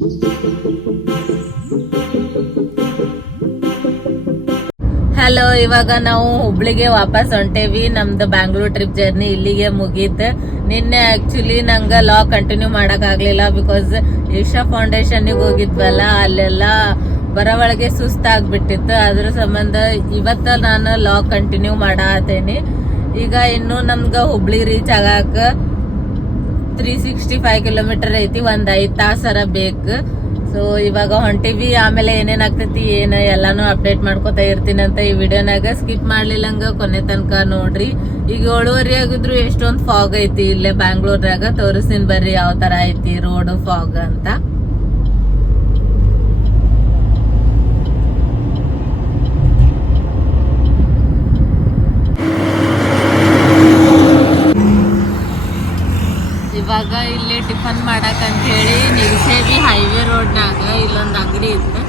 Hello, ಇವಾಗ ನಾವು ಹುಬ್ಳಿಗೆ ವಾಪಸ್ ಹೊಂಟೇವಿ. ನಮ್ದು ಬ್ಯಾಂಗ್ಳೂರ್ ಟ್ರಿಪ್ ಜರ್ನಿ ಇಲ್ಲಿಗೆ ಮುಗೀತು. ನಿನ್ನೆ ಆಕ್ಚುಲಿ ನಂಗ ಲಾ ಕಂಟಿನ್ಯೂ ಮಾಡಕ್ ಆಗ್ಲಿಲ್ಲ, ಬಿಕಾಸ್ ಈಶಾ ಫೌಂಡೇಶನ್ ಹೋಗಿದ್ವಲ್ಲ, ಅಲ್ಲೆಲ್ಲ ಬರೋವಳೆಗೆ ಸುಸ್ತಾಗ್ಬಿಟ್ಟಿತ್ತು. ಅದ್ರ ಸಂಬಂಧ ಇವತ್ತ ನಾನು ಲಾ ಕಂಟಿನ್ಯೂ ಮಾಡತ್ತೇನಿ. ಈಗ ಇನ್ನು ನಮ್ಗ ಹುಬ್ಳಿ ರೀಚ್ ಆಗಾಕ 365 ಕಿಲೋಮೀಟರ್ ಐತಿ, ಒಂದ್ 5 ತಾಸರ ಬೇಕು. ಸೊ ಇವಾಗ ಹೊಂಟಿವಿ. ಆಮೇಲೆ ಏನೇನ್ ಆಗ್ತೈತಿ ಏನ್ ಎಲ್ಲಾನು ಅಪ್ಡೇಟ್ ಮಾಡ್ಕೊತಾ ಇರ್ತೀನಿ ಅಂತ ಈ ವಿಡಿಯೋನಾಗ ಸ್ಕಿಪ್ ಮಾಡ್ಲಿಲ್ಲಂಗ ಕೊನೆ ತನಕ ನೋಡ್ರಿ. ಈಗ 7:30 ಆಗಿದ್ರು ಎಷ್ಟೊಂದ್ ಫಾಗ್ ಐತಿ ಇಲ್ಲೇ ಬ್ಯಾಂಗ್ಳೂರ್ನಾಗ. ತೋರಿಸ್ತೀನಿ ಬರ್ರಿ ಯಾವ ತರ ಐತಿ ರೋಡ್ ಫಾಗ್ ಅಂತ. ಇವಾಗ ಇಲ್ಲಿ ಟಿಫನ್ ಮಾಡಕ್ ಅಂತ ಹೇಳಿ ನಿಲ್ಸೇವಿ ಹೈವೇ ರೋಡ್ನಾಗ. ಇಲ್ಲೊಂದು ಅಂಗಡಿ ಇತ್ತು,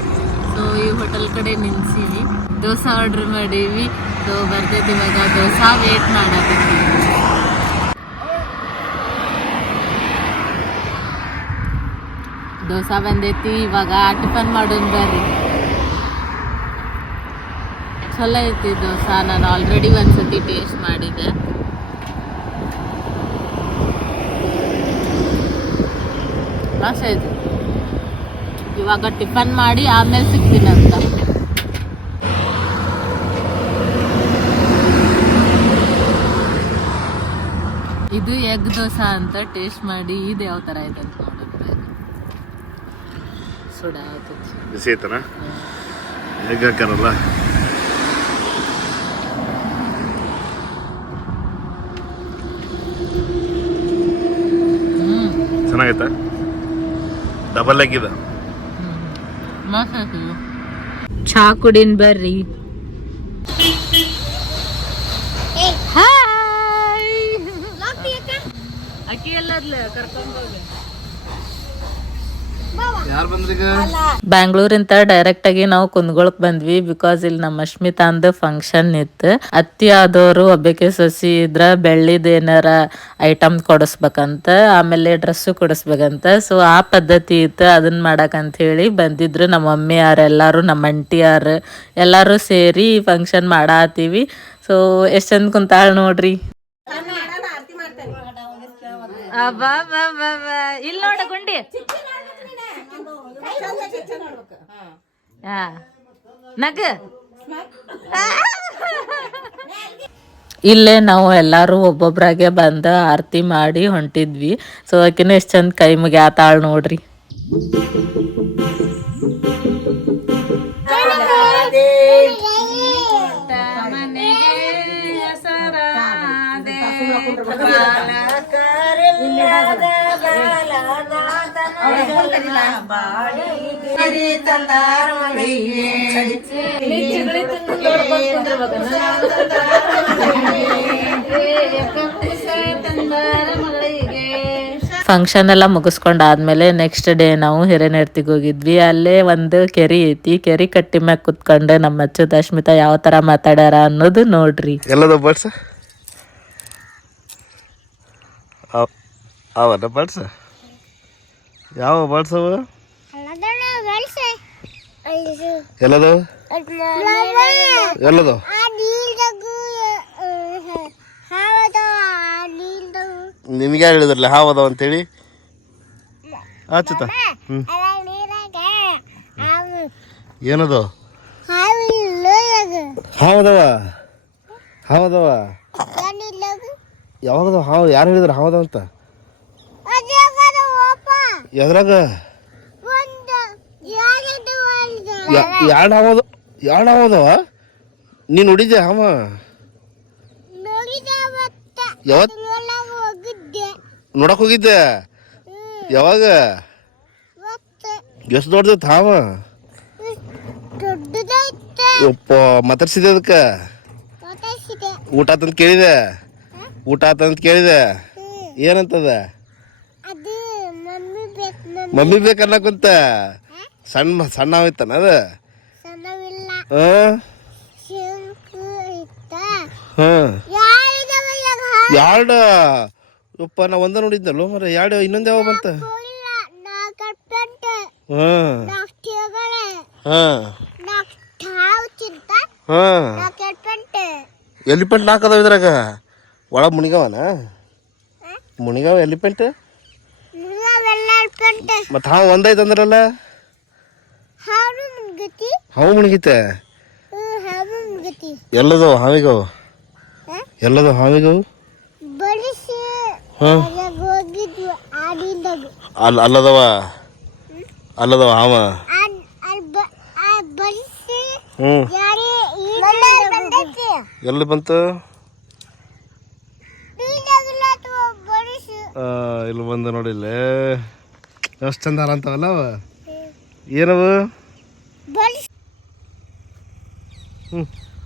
ಸೊ ಈ ಹೋಟೆಲ್ ಕಡೆ ನಿಲ್ಸೀವಿ. ದೋಸಾ ಆರ್ಡರ್ ಮಾಡೀವಿ. ಸೊ ಬರ್ತೈತಿ ಇವಾಗ ದೋಸಾ ವೇಟ್ ಮಾಡಕತ್ತೀವಿ. ದೋಸಾ ಬಂದೈತಿ, ಇವಾಗ ಟಿಫನ್ ಮಾಡೋನ್ ಬರ್ರಿ. ಚಲೋ ಐತಿ ದೋಸಾ. ನಾನು ಆಲ್ರೆಡಿ ಒಂದ್ಸತಿ ಟೇಸ್ಟ್ ಮಾಡಿದ್ದೆ. ಇವಾಗ ಟಿಫನ್ ಮಾಡಿ ಆಮೇಲೆ ಸಿಗ್ತೀನಂತ. ಇದು ಎಗ್ ದೋಸಾ ಅಂತ ಟೇಸ್ಟ್ ಮಾಡಿ ಇದು ಯಾವ ತರ ಇದೆ ಅಂತ ನೋಡಿದ್ರೆ ಸುಡ ಬಿಸಿ ಐತನ ಎಗ್ ಹಾಕಾರಲ್ಲ. ಚೆನ್ನಾಗೈತ? ಡಬಲ್ ಎಗ್ ಇದೆ. ಚಾ ಕುಡಿನ್ ಬರ್ರಿ. ಅಕ್ಕಿ ಎಲ್ಲದ್ಲ ಕರ್ಕೊಂಡ್ ಹೋಗ. ಬ್ಯಾಂಗ್ಳೂರಿಂದ ಡೈರೆಕ್ಟ್ ಆಗಿ ನಾವು ಕುಂದಗೋಳಕ್ ಬಂದ್ವಿ, ಬಿಕಾಸ್ ಇಲ್ಲಿ ನಮ್ಮ ಅಶ್ಮಿತಾಂದ ಫಂಕ್ಷನ್ ಇತ್ತು. ಅತ್ತಿ ಆದವರು ಒಬ್ಬಕ್ಕೆ ಸೊಸಿ ಇದ್ರ ಬೆಳ್ಳಿದ ಏನಾರ ಐಟಮ್ ಕೊಡಿಸ್ಬೇಕಂತ, ಆಮೇಲೆ ಡ್ರೆಸ್ಸು ಕೊಡಿಸ್ಬೇಕಂತ. ಸೊ ಆ ಪದ್ಧತಿ ಇತ್ತು, ಅದನ್ನ ಮಾಡಕಂತ ಹೇಳಿ ಬಂದಿದ್ರು ನಮ್ಮ ಮಮ್ಮಿ ಯಾರು ಎಲ್ಲಾರು, ನಮ್ಮ ಅಂಟಿ ಯಾರು ಎಲ್ಲಾರು ಸೇರಿ ಫಂಕ್ಷನ್ ಮಾಡಾತೀವಿ. ಸೊ ಎಷ್ಟ್ ಚಂದ ಕುಂತಾಳ ನೋಡ್ರಿ. ಇಲ್ಲಿ ನೋಡ ಗುಂಡಿ. ಇಲ್ಲೇ ನಾವು ಎಲ್ಲಾರು ಒಬ್ಬೊಬ್ರಾಗೆ ಬಂದ ಆರತಿ ಮಾಡಿ ಹೊಂಟಿದ್ವಿ. ಸೊ ಆಕಿನ ಎಷ್ಟ್ ಚಂದ ಕೈ ಮುಗ್ಯಾತಾಳ್ ನೋಡ್ರಿ. ಫಂಕ್ಷನ್ ಎಲ್ಲ ಮುಗಿಸ್ಕೊಂಡಾದ್ಮೇಲೆ ನೆಕ್ಸ್ಟ್ ಡೇ ನಾವು ಹಿರೇನೆರ್ತಿಗೆ ಹೋಗಿದ್ವಿ. ಅಲ್ಲೇ ಒಂದು ಕೆರಿ ಐತಿ, ಕೆರಿ ಕಟ್ಟಿ ಮ್ಯಾಗ ಕುತ್ಕೊಂಡು ನಮ್ಮ ಅಚ್ಚುತ ಅಶ್ಮಿತಾ ಯಾವ ತರ ಮಾತಾಡ್ಯಾರ ಅನ್ನೋದು ನೋಡ್ರಿ. ಎಲ್ಲದ ಬಡ್ಸ ಅವನ ಬಡ್ಸ ಯಾವ ಬಡ್ಸವ ಎಲ್ಲದು ಎಲ್ಲದು ನಿಮ್ಗೆ ಯಾರು ಹೇಳಿದ್ರಲ್ಲ ಹಾವದವ ಅಂತೇಳಿ ಆಚುತ. ಏನದು ಹಾವದವ ಹಾವದವ ಯಾವಾಗದವ ಹಾವು? ಯಾರು ಹೇಳಿದ್ರ ಹಾವದವ ಅಂತ? ಎದ್ರಾಗ ಯಾರು ಹಾವದವ? ನೀನು ನೋಡಿದ್ದೆ ಹಾವ? ಯಾವತ್ ನೋಡಕ್ ಹೋಗಿದ್ದೆ? ಯಾವಾಗ? ಎಷ್ಟು ದೊಡ್ಡದೈತ್ ಹಾವ? ಯಪ್ಪ, ಮಾತಾಡ್ಸಿದೆ ಅದಕ್ಕೆ? ಊಟ ಆತಂತ ಕೇಳಿದೆ? ಊಟ ಆತಂತ ಕೇಳಿದೆ? ಏನಂತದ? ಮಮ್ಮಿ ಬೇಕನ್ನಕುಂತ ಸಣ್ಣ ಸಣ್ಣ ಆಯ್ತಾನ ಅದ? ಎರಡು ಯಪ್ಪ, ನಾ ಒಂದ ನೋಡಿದ್ನಲ್ಲೋ ಮರ. ಎರಡು ಇನ್ನೊಂದು ಯಾವ ಬಂತ? ಎಲಿಫೆಂಟ್ ನಾಲ್ಕದಾವ ಇದ್ರಾಗ ಒಳ ಮುನಿಗಾವನ ಮುನಿಗಾವ ಎಲಿಫೆಂಟ್ ಮತ್ತ ಹಾವು ಒಂದೈತೆ ಅಂದ್ರಲ್ಲ ಹಾವು ಮುನಿಗಿತೆ ಎಲ್ಲದವ ಹಾವಿಗವು ಎಲ್ಲದವ ಹಾವಿಗವು ಅಲ್ಲದವ ಅಲ್ಲದವ ಹಾವ ಎಲ್ಲಿ ಬಂತು ಇಲ್ಲಿ ಬಂದು ನೋಡಿಲ್ಲ ಎಷ್ಟು ಚಂದ ಹಾರಂತಾವಲ್ಲ ಅವ ಏನವು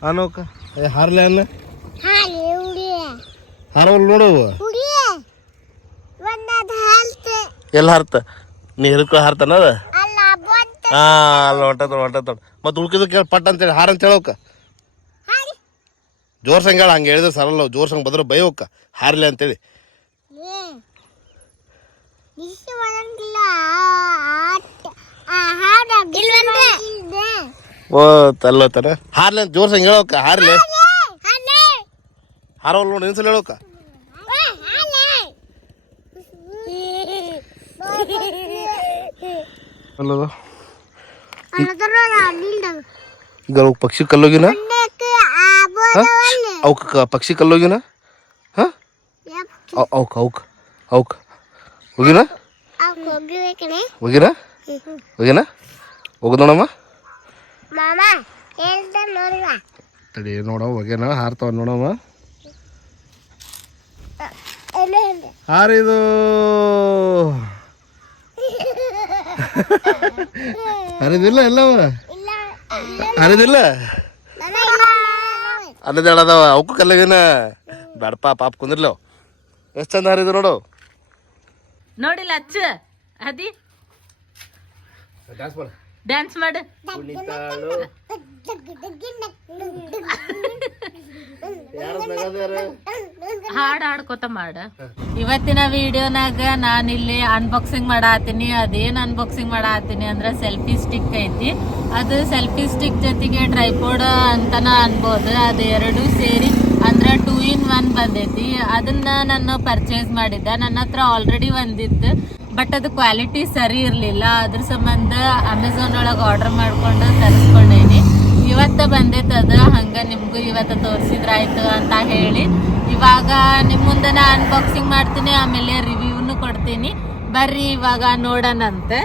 ಅನ್ನೋಕ ಹಾರ್ಲೆ ಅನ್ನ ಹಾರವಲ್ ನೋಡವು ಎಲ್ಲ ಹಾರ್ತ ನೀ ಹಿರ್ಕೊ ಹಾರ್ತಾನ ಅದ ಅಲ್ಲಿ ಹೊಂಟದ ಮತ್ತೆ ಉಳ್ಕಿದ ಕೇಳಿ ಪಟ್ ಅಂತೇಳಿ ಹಾರ ಅಂತ ಹೇಳೋಕ ಜೋರ್ ಸಂಗ ಹೇಳ ಹಂಗೆ ಹೇಳಿದ್ರೆ ಸರಲ್ಲ ಜೋರ್ ಸಂಗ ಬದ್ರ ಬೈವಕ್ಕ ಹಾರ್ಲಿ ಅಂತೇಳಿ ಓ ತಲ್ಲೋತಾನ ಹಾರ್ಲಿ ಅಂತ ಜೋರ್ ಸಂಗ ಹೇಳೋಕ ಹಾರ್ಲಿ ಹಾರವಲ್ ನೋಡಿ ಇನ್ಸಲ ಹೇಳೋಕ ಅಲ್ಲದ ಈಗ ಪಕ್ಷಿ ಕಲ್ಲೋಗಿನ ಅವಕ್ಕ ಪಕ್ಷಿ ಕಲ್ಲೋಗಿನ ಅವಕ್ ಅವಕ್ ಅವಕ್ ಹೋಗಿನ ಹೋಗಿನ ಹೋಗಿನ ಹೋಗದೋಣಮ್ಮ ತಡಿ ನೋಡವ ಹೋಗ್ಯಾನ ಹಾರ್ತಾವ ನೋಡಮ್ಮ ಹಾರಿದು ಹರಿದಿಲ್ಲ ಎಲ್ಲವ ಹರಿದಿಲ್ಲ ಅಲ್ಲದ ಹೇಳದವ ಅವಕ್ಕೂ ಕಲ್ಲಗಿನ ಬೇಡಪ್ಪ ಪಾಪ ಕುಂದ್ರಲ್ಲ ಎಷ್ಟು ಚಂದ ಹರಿದು ನೋಡು ನೋಡಿಲ್ಲ ಅಚ್ಚ ಅದಿ ಡ್ಯಾನ್ಸ್ ಮಾಡು ಹಾಡು ಹಾಡ್ಕೊತ ಮಾಡ ಇವತ್ತಿನ ವಿಡಿಯೋನಾಗ ನಾನಿಲ್ಲಿ ಅನ್ಬಾಕ್ಸಿಂಗ್ ಮಾಡಾತೀನಿ. ಅದೇನ್ ಅನ್ಬಾಕ್ಸಿಂಗ್ ಮಾಡಾತೀನಿ ಅಂದ್ರ ಸೆಲ್ಫಿ ಸ್ಟಿಕ್ ಐತಿ. ಅದು ಸೆಲ್ಫಿ ಸ್ಟಿಕ್ ಜೊತೆಗೆ ಟ್ರೈಪೋಡ್ ಅಂತಾನ ಅನ್ಬೋದು. ಅದು ಎರಡು ಸೇರಿ ಅಂದ್ರೆ 2 in 1 ಬಂದೈತಿ. ಅದನ್ನ ನಾನು ಪರ್ಚೇಸ್ ಮಾಡಿದ್ದೆ. ನನ್ನ ಹತ್ರ ಆಲ್ರೆಡಿ ಒಂದಿತ್ತು, ಬಟ್ ಅದು ಕ್ವಾಲಿಟಿ ಸರಿ ಇರಲಿಲ್ಲ. ಅದ್ರ ಸಂಬಂಧ ಅಮೆಝಾನ್ ಒಳಗೆ ಆರ್ಡರ್ ಮಾಡ್ಕೊಂಡು ತರಿಸ್ಕೊಂಡೇನಿ. ಇವತ್ತ ಬಂದೈತೆ ಅದು, ಹಂಗ ನಿಮ್ಗೂ ಇವತ್ತು ತೋರಿಸಿದ್ರಾಯ್ತು ಅಂತ ಹೇಳಿ ಇವಾಗ ನಿಮ್ಮ ಮುಂದೆ ಅನ್ಬಾಕ್ಸಿಂಗ್ ಮಾಡ್ತೀನಿ, ಆಮೇಲೆ ರಿವ್ಯೂನು ಕೊಡ್ತೀನಿ. ಬರ್ರಿ ಇವಾಗ ನೋಡೋಣಂತೆ.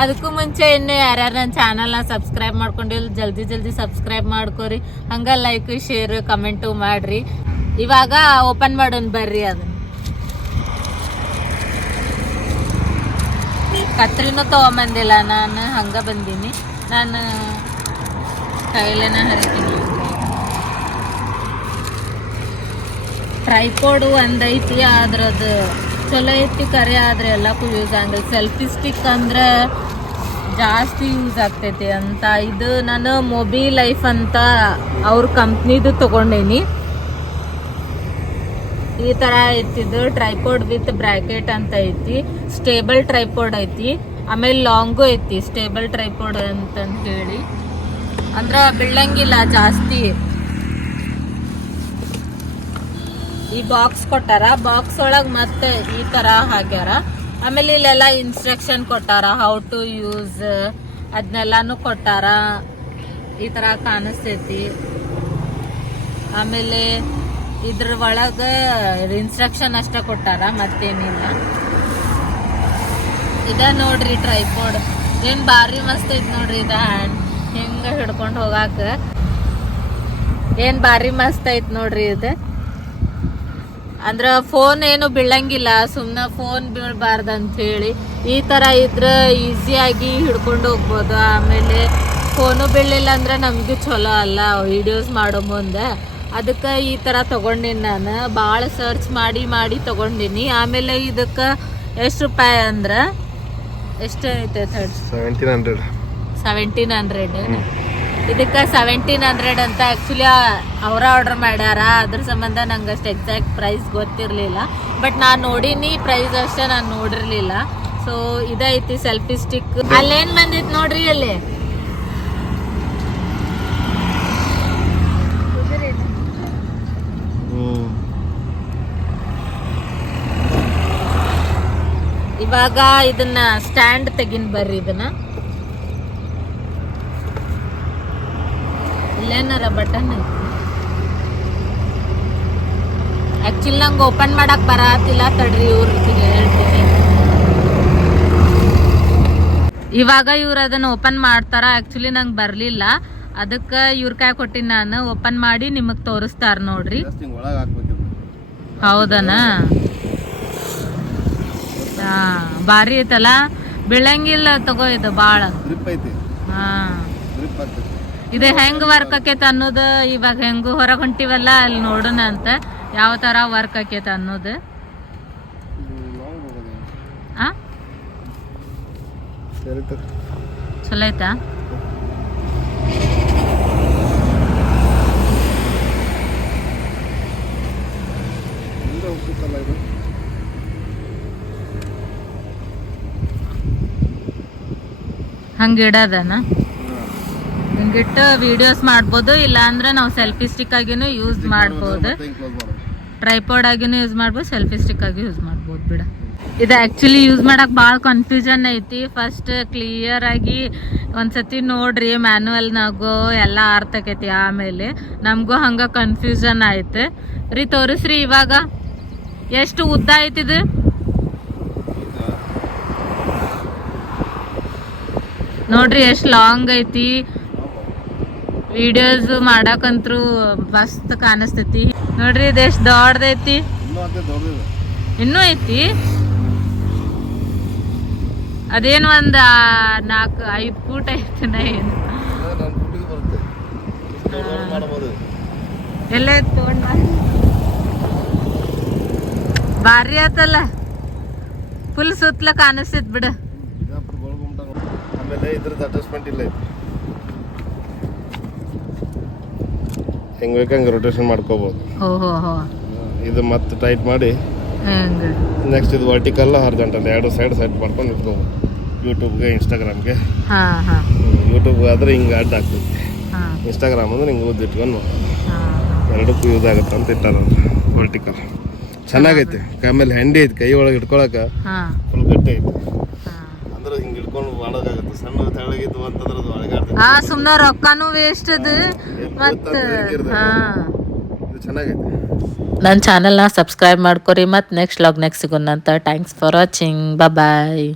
ಅದಕ್ಕೂ ಮುಂಚೆ ಇನ್ನು ಯಾರ್ಯಾರು ನನ್ನ ಚಾನಲ್ನ ಸಬ್ಸ್ಕ್ರೈಬ್ ಮಾಡ್ಕೊಂಡಿಲ್ಲ ಜಲ್ದಿ ಸಬ್ಸ್ಕ್ರೈಬ್ ಮಾಡ್ಕೊರಿ. ಹಂಗ ಲೈಕ್ ಶೇರ್ ಕಮೆಂಟು ಮಾಡ್ರಿ. ಇವಾಗ ಓಪನ್ ಮಾಡೋಣ ಬರ್ರಿ. ಅದನ್ನ ಕತ್ರಿನೂ ತಗೊಂಬಂದಿಲ್ಲ, ನಾನು ಹಂಗ ಬಂದೀನಿ. ನಾನು ಕೈಲೇನ ಹರಿತೀನಿ. ಟ್ರೈಪೋಡು ಒಂದೈತಿ, ಅದ್ರದ್ದು ಚಲೋ ಐತಿ ಕರೆ, ಆದ್ರೆ ಎಲ್ಲಕ್ಕೂ ಯೂಸ್ ಆಗಲ್ಲ. ಸೆಲ್ಫಿ ಸ್ಟಿಕ್ ಅಂದ್ರೆ ಜಾಸ್ತಿ ಯೂಸ್ ಆಗ್ತೈತಿ ಅಂತ ಇದು ನಾನು ಮೊಬಿ ಲೈಫ್ ಅಂತ ಅವ್ರ ಕಂಪ್ನಿದು ತಗೊಂಡೇನಿ. ಈ ತರ ಐತಿದು ಟ್ರೈಪೋಡ್ ವಿತ್ ಬ್ರಾಕೆಟ್ ಅಂತ ಐತಿ. ಸ್ಟೇಬಲ್ ಟ್ರೈಪೋಡ್ ಐತಿ, ಆಮೇಲೆ ಲಾಂಗು ಐತಿ. ಸ್ಟೇಬಲ್ ಟ್ರೈಪೋಡ್ ಅಂತಂದು ಹೇಳಿ ಅಂದ್ರ ಬೀಳಂಗಿಲ್ಲ ಜಾಸ್ತಿ. ಈ ಬಾಕ್ಸ್ ಕೊಟ್ಟಾರ, ಬಾಕ್ಸ್ ಒಳಗೆ ಮತ್ತೆ ಈ ತರ ಹಾಕ್ಯಾರ. ಆಮೇಲೆ ಇಲ್ಲೆಲ್ಲ ಇನ್ಸ್ಟ್ರಕ್ಷನ್ ಕೊಟ್ಟಾರ, ಹೌ ಟು ಯೂಸ್ ಅದನ್ನೆಲ್ಲಾನು ಕೊಟ್ಟಾರ. ಈ ತರ ಕಾಣಿಸ್ತೈತಿ. ಆಮೇಲೆ ಇದ್ರ ಒಳಗ ಇನ್ಸ್ಟ್ರಕ್ಷನ್ ಅಷ್ಟೇ ಕೊಟ್ಟಾರ, ಮತ್ತೇನಿಲ್ಲ. ಇದ ನೋಡ್ರಿ ಟ್ರೈಪೋಡ್, ಏನ್ ಬಾರಿ ಮಸ್ತ್ ಐತಿ ನೋಡ್ರಿ. ಇದ ಹ್ಯಾಂಡ್ ಹಿಂಗ ಹಿಡ್ಕೊಂಡು ಹೋಗಾಕ ಏನ್ ಬಾರಿ ಮಸ್ತ್ ಐತಿ ನೋಡ್ರಿ. ಇದು ಅಂದ್ರ ಫೋನ್ ಏನು ಬೀಳಂಗಿಲ್ಲ, ಸುಮ್ನ ಫೋನ್ ಬೀಳ್ಬಾರ್ದು ಅಂತ ಹೇಳಿ ಈ ತರ ಇದ್ರ ಈಸಿಯಾಗಿ ಹಿಡ್ಕೊಂಡು ಹೋಗ್ಬೋದು. ಆಮೇಲೆ ಫೋನು ಬೀಳಲಿಲ್ಲ ಅಂದ್ರೆ ನಮ್ಗೂ ಚಲೋ ಅಲ್ಲ ವಿಡಿಯೋಸ್ ಮಾಡೋ ಮುಂದೆ. ಅದಕ್ಕೆ ಈ ತರ ತಗೊಂಡಿನಿ. ನಾನು ಭಾಳ ಸರ್ಚ್ ಮಾಡಿ ತಗೊಂಡಿನಿ. ಆಮೇಲೆ ಇದಕ್ಕೆ ಎಷ್ಟು ರೂಪಾಯಿ ಅಂದ್ರ ಎಷ್ಟು ಐತೆ? 1700. ಇದಕ್ಕೆ 1700 ಅಂತ ಆ್ಯಕ್ಚುಲಿ ಅವರ ಆರ್ಡರ್ ಮಾಡ್ಯಾರ. ಅದ್ರ ಸಂಬಂಧ ನಂಗೆ ಅಷ್ಟು ಎಕ್ಸಾಕ್ಟ್ ಪ್ರೈಸ್ ಗೊತ್ತಿರಲಿಲ್ಲ. ಬಟ್ ನಾನು ನೋಡೀನಿ ಪ್ರೈಸ್ ಅಷ್ಟೇ, ನಾನು ನೋಡಿರಲಿಲ್ಲ. ಸೊ ಇದೈತಿ ಸೆಲ್ಫಿ ಸ್ಟಿಕ್. ಅಲ್ಲೇನ್ ಬಂದಿತ್ ನೋಡ್ರಿ ಅಲ್ಲಿ ಇವಾಗ ಇದನ್ನ ಸ್ಟ್ಯಾಂಡ್ ತೆಗಿನ್ ಬರ್ರಿ. ಇದನ್ನ ಇಲ್ಲೇನಾರ ಬಟನ್ ಐತಿ. ಆಕ್ಚುಲಿ ನಂಗೆ ಓಪನ್ ಮಾಡಕ್ ಬರತ್ತಿಲ್ಲ, ತಡ್ರಿ ಇವ್ರಿಗೆ ಹೇಳ್ತೀನಿ. ಇವಾಗ ಇವ್ರು ಅದನ್ನ ಓಪನ್ ಮಾಡ್ತಾರ. ಆಕ್ಚುಲಿ ನಂಗೆ ಬರ್ಲಿಲ್ಲ, ಅದಕ್ಕೆ ಇವ್ರ ಕೈ ಕೊಟ್ಟಿನಿ ನಾನು. ಓಪನ್ ಮಾಡಿ ನಿಮಗ್ ತೋರಿಸ್ತಾರ ನೋಡ್ರಿ. ಹೌದನ? ಹಾ, ಭಾರಿ ಐತಲ್ಲ, ಬೀಳಂಗಿಲ್ಲ ತಗೋ. ಇದು ಬಾಳ ಹಾ, ಇದು ಹೆಂಗ್ ವರ್ಕ್ ಆಕೇತ ಅನ್ನೋದು ಇವಾಗ ಹೆಂಗು ಹೊರಗ್ ಹೊಂಟಿವಲ್ಲ ಅಲ್ಲಿ ನೋಡೋಣ ಅಂತ ಯಾವ ತರ ವರ್ಕ್ ಆಕೇತ ಅನ್ನೋದು. ಚಲೋ ಐತಾ? ಹಂಗಿಡದನ ಹಿಂಗಿಟ್ಟು ವಿಡಿಯೋಸ್ ಮಾಡ್ಬೋದು, ಇಲ್ಲ ಅಂದ್ರೆ ನಾವು ಸೆಲ್ಫಿ ಸ್ಟಿಕ್ ಆಗಿನೂ ಯೂಸ್ ಮಾಡ್ಬೋದು, ಟ್ರೈಪಾಡ್ ಆಗಿನೂ ಯೂಸ್ ಮಾಡ್ಬೋದು, ಸೆಲ್ಫಿ ಸ್ಟಿಕ್ ಆಗಿ ಯೂಸ್ ಮಾಡ್ಬೋದು ಬಿಡ. ಇದು ಆಕ್ಚುಲಿ ಯೂಸ್ ಮಾಡಕ್ ಭಾಳ ಕನ್ಫ್ಯೂಷನ್ ಐತಿ. ಫಸ್ಟ್ ಕ್ಲಿಯರ್ ಆಗಿ ಒಂದ್ಸತಿ ನೋಡ್ರಿ ಮ್ಯಾನುವಲ್ನಾಗು ಎಲ್ಲ ಅರ್ಥ ಆಕೈತಿ. ಆಮೇಲೆ ನಮಗೂ ಹಂಗ ಕನ್ಫ್ಯೂಷನ್ ಆಯ್ತು ರೀ. ತೋರಿಸ್ರಿ ಇವಾಗ ಎಷ್ಟು ಉದ್ದ ಐತಿದು. ನೋಡ್ರಿ ಎಷ್ಟು ಲಾಂಗ್ ಐತಿ. ವಿಡಿಯೋಸ್ ಮಾಡಕಂತ್ರು ಮಸ್ತ್ ಕಾಣಿಸ್ತೈತಿ. ನೋಡ್ರಿ ಇದು ಎಷ್ಟು ದೊಡ್ಡದೈತಿ. ಇನ್ನೂ ಐತಿ. ಅದೇನು ಒಂದ್ 4-5 ಫೂಟ್ ಐತಿನ ಏನು. ಎಲ್ಲ ತಗೊಂಡ ಭಾರಿ ಆತಲ್ಲ, ಫುಲ್ ಸುತ್ತಲ ಕಾಣಿಸ್ತೈತ್ ಬಿಡ. ಇದ್ರದ್ದು ಅಡ್ಜಸ್ಟ್ಮೆಂಟ್ ಇಲ್ಲ. ಹೆಂಗ್ ಬೇಕಂಗೆ ರೊಟೇಷನ್ ಮಾಡ್ಕೋಬಹುದು. ಇದು ಮತ್ತೆ ಟೈಟ್ ಮಾಡಿ ನೆಕ್ಸ್ಟ್ ಇದು ವರ್ಟಿಕಲ್ ಹಾರ್ಜೆಂಟಲ್ 2 ಸೈಡ್ ಸೆಟ್ ಮಾಡ್ಕೊಂಡು ಇಟ್ಕೋಬಹುದು. ಯೂಟ್ಯೂಬ್ಗೆ, ಇನ್ಸ್ಟಾಗ್ರಾಮ್ಗೆ. ಯೂಟ್ಯೂಬ್ಗೆ ಆದ್ರೆ ಹಿಂಗೆ ಅಡ್ಡ ಆಗ್ತೈತಿ. ಇನ್ಸ್ಟಾಗ್ರಾಮ್ ಅಂದ್ರೆ ಹಿಂಗೆ ಓದಿ ಇಟ್ಕೊಂಡು ಎರಡಕ್ಕೂ ಯೂಸ್ ಆಗುತ್ತೆ ಅಂತ ಇಟ್ಟಾರ ವರ್ಟಿಕಲ್. ಚೆನ್ನಾಗೈತೆ. ಆಮೇಲೆ ಹೆಂಡಿ ಐತಿ, ಕೈ ಒಳಗೆ ಇಟ್ಕೊಳಕ ಫುಲ್ ಗಟ್ಟಿ ಐತಿ. ಅಂದ್ರೆ ಹಿಂಗೆ ಇಟ್ಕೊಂಡು ಮಾಡೋಕ್ಕಾಗತ್ತೆ. ಸಣ್ಣ ತೆಳಗಿದ್ದು ಅಂತಂದ್ರೆ ಅದು ಒಳಗಾಡ್ತೈತಿ. ಸುಮ್ಮನೆ ರೊಕ್ಕನೂ ವೇಸ್ಟ್ ಅದು. ಮತ್ತೆ ಚೆನ್ನಾಗೈತೆ. ನನ್ನ ಚಾನಲ್ನ ಸಬ್ಸ್ಕ್ರೈಬ್ ಮಾಡ್ಕೊರಿ. ಮತ್ತು ನೆಕ್ಸ್ಟ್ ವ್ಲಾಗ್ನಾಗ ಸಿಗೋಣ ಅಂತ. Thanks for watching. ಬಾಯ್.